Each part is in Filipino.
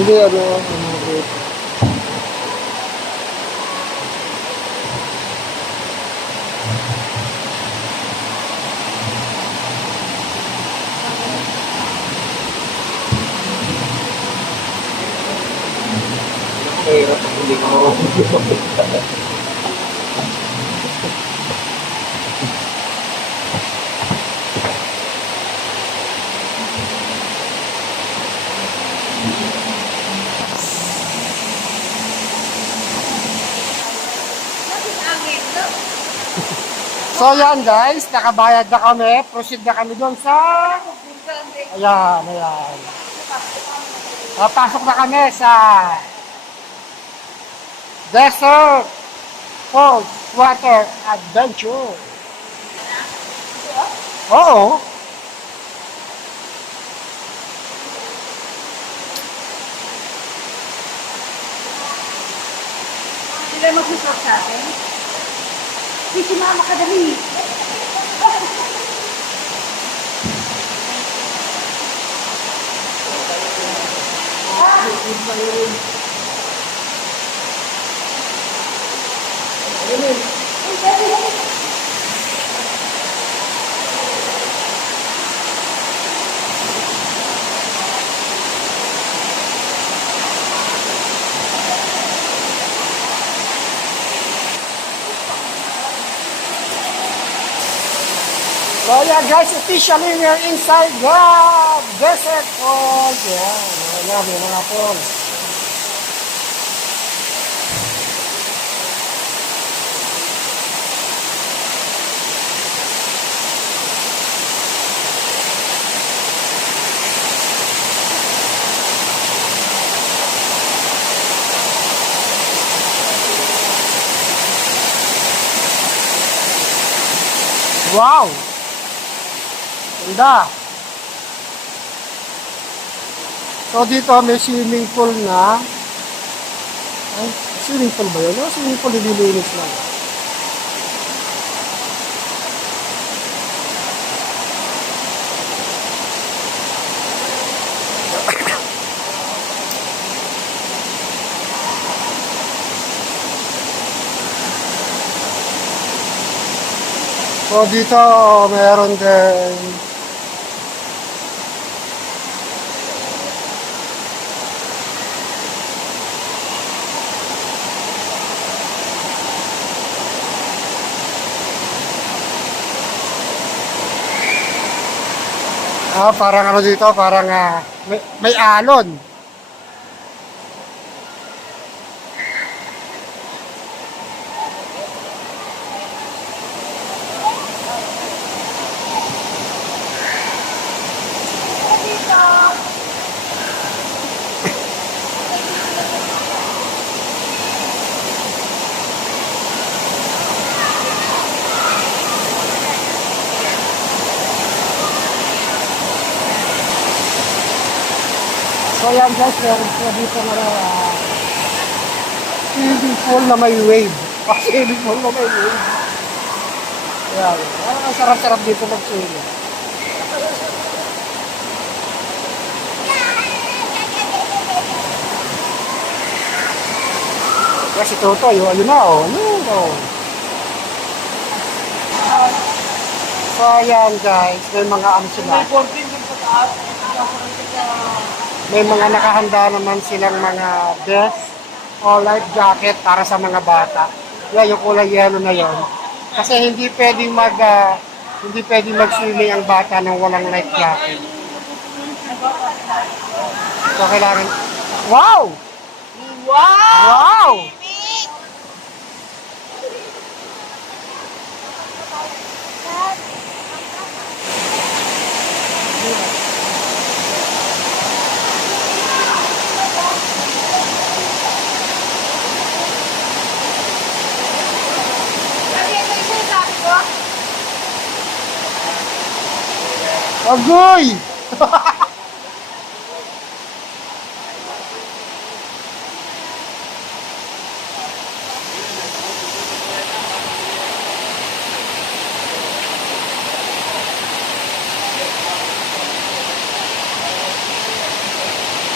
Hindi, ano, group. Mahirap kung hindi ko marunong. So yan guys, nakabayad na kami. Proceed na kami doon sa... Ayan, ayan. Pasok na kami sa Desert Falls Water Adventure. Oo. Sila mag-usap sa atin? Hindi si Mama kadali. So yeah guys, officially we are inside the Desert Falls. Yeah, may mga falls. Wow! Ganda! So dito may swimming pool na. Ay, swimming pool ba yun? No, swimming pool nililinis lang. So dito meron din parang ano dito, parang may alon. So yan guys, meron sila dito na swimming pool na may wave. Swimming pool na may wave. Yan. Ang sarap-sarap dito mag-swimming. Kasi Toto, ayun na oh. Ayun oh. So yan guys, may mga ano sila. May mga nakahanda naman silang mga vest o life jacket para sa mga bata. Yan, yung kulay yellow na yon. Kasi hindi pwedeng mag-swimming ang bata nang walang life jacket. So kailangan... Wow! Wow! Agoy!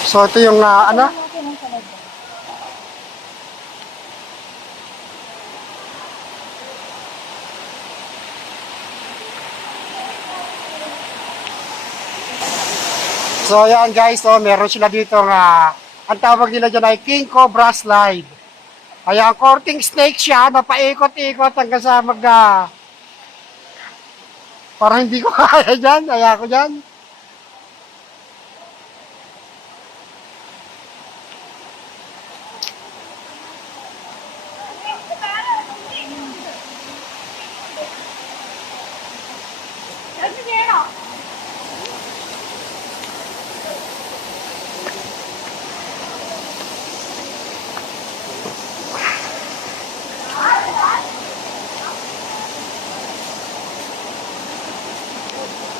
So ito yung ano? Okay lang talaga. So yan guys, so meron sila dito ang tawag nila dyan ay King Cobra Slide. Ayan, courting snake siya, napaikot-ikot hanggang sa parang hindi ko kaya dyan, kaya ko dyan.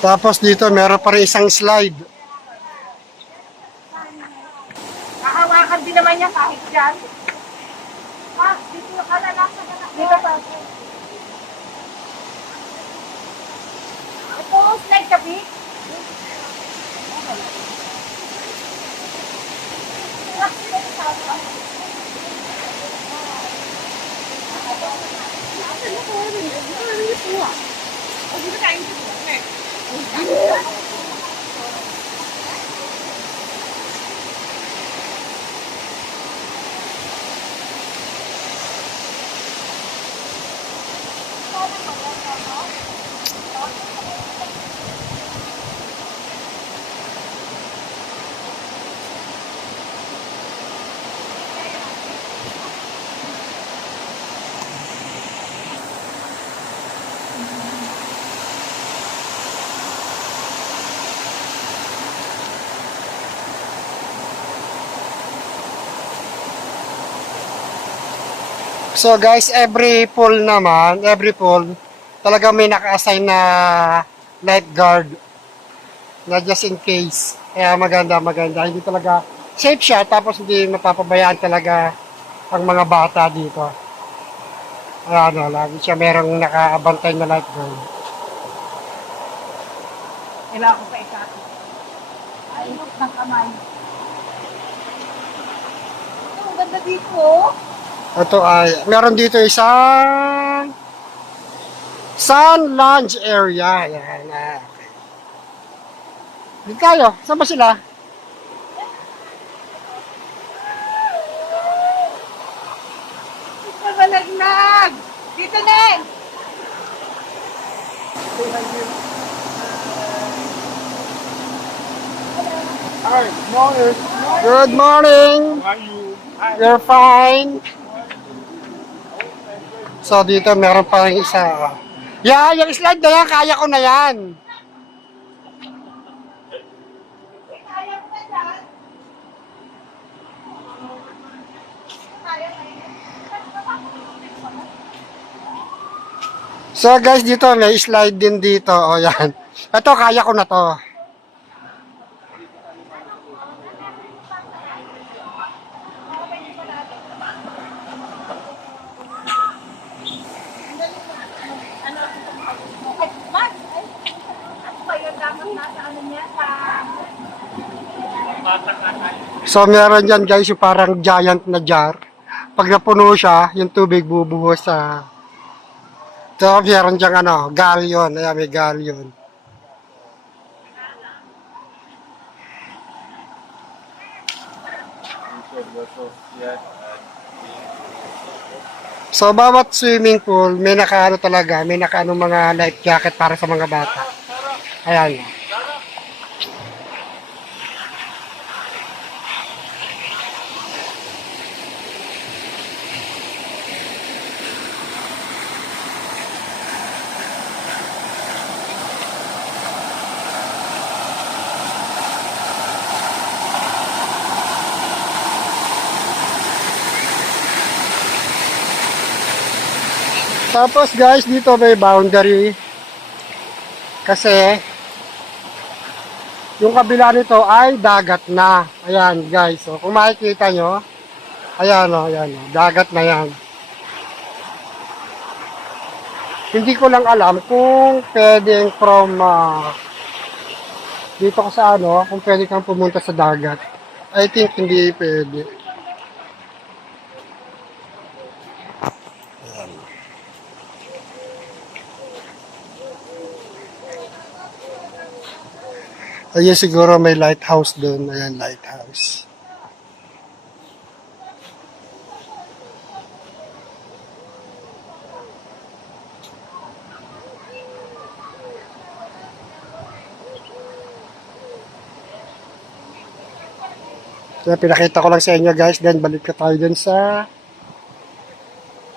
Tapos dito meron pa rin isang slide. Hahawakan din naman niya kahit dyan. Ha? Dito ka na lang sa ganak. Dito pa. Ito, slide ka, Vic. So guys, every pool naman, talaga may naka-assign na lifeguard na just in case. Kaya maganda. Hindi talaga safe siya, tapos hindi mapapabayaan talaga ang mga bata dito. Ayan, lagi siya merong nakaabantay na lifeguard. Kailangan ko pa ikati. Ayok ng kamay. Ang ganda dito, oh. Ito ay, meron dito isang sun lounge area. Ayan, okay. Dito tayo. Saan ba sila? Ito malaglag. Dito, Neng. Hi, morning. Good morning. How are you? Hi. You're fine. So dito meron pa rin isa. Yeah, yung slide na yan, kaya ko na yan. So guys, dito may slide din dito. O yan. Ito, kaya ko na to. So meron dyan guys yung parang giant na jar. Pag napuno siya, yung tubig bubuhos sa... So meron dyan galleon. Ayan, may galleon. So bawat swimming pool, may nakaano talaga, may nakaano mga life jacket para sa mga bata. Ayan. Tapos guys, dito may boundary. Kasi yung kabila nito ay dagat na. Ayan guys, so kung makikita nyo, ayan o, dagat na yan. Hindi ko lang alam kung pwedeng from dito ka sa kung pwede kang pumunta sa dagat. I think hindi pwede. Ayun siguro may lighthouse doon. Ayan, lighthouse. Kaya pinakita ko lang sa inyo guys, then balik ka tayo dun sa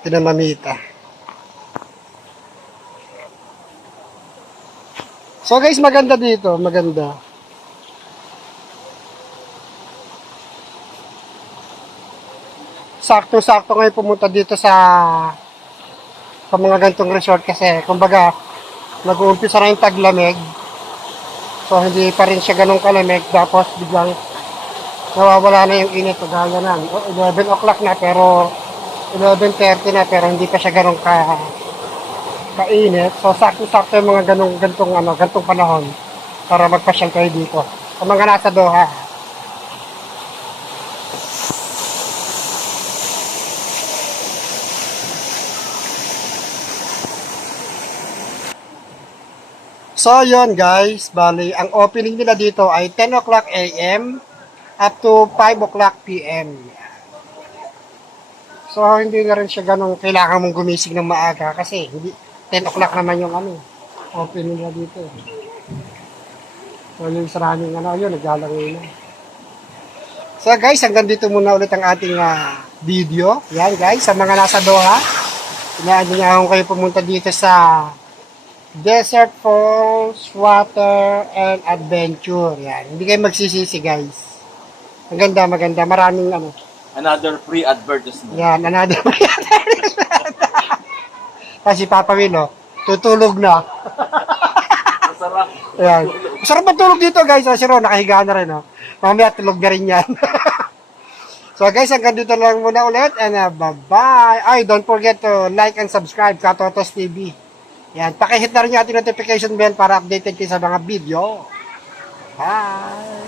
Pinamamita. So guys, maganda dito, maganda. Sakto-sakto ngayon pumunta dito sa mga gantong resort kasi kumbaga nag-uumpisa na yung taglamig. So hindi pa rin siya ganun kalamig tapos biglang nawawala na yung init kagaya na. 11 o'clock na pero 11:30 na pero hindi pa siya ganun kainit. So sakto-sakto yung mga gantong panahon para magpasyal kayo dito. Sa mga nasa Doha. So yun guys, bali ang opening nila dito ay 10 o'clock AM up to 5 o'clock PM. So hindi na rin siya ganun kailangan mong gumising ng maaga kasi hindi 10 o'clock naman yung opening nila dito. So yung saraming yun, naglalangin na. So guys, hanggang dito muna ulit ang ating video. Yan guys, sa mga nasa Doha, inaan niyo akong kayo pumunta dito sa Desert Falls, Water, and Adventure. Yan. Hindi kayo magsisisi, guys. Maganda. Maraming Another free advertisement. Yan, another free advertisement. Kasi Papa Will, tutulog na. Masarap. Yan. Masarap matulog dito, guys. Si Ron, nakahiga na rin. Mamaya, tulog na rin yan. So, guys, hanggang dito lang muna ulit. And bye-bye. Ay, don't forget to like and subscribe sa Totos TV. Yan, pakihit na rin yung ating notification bell para updated kayo sa mga video. Bye!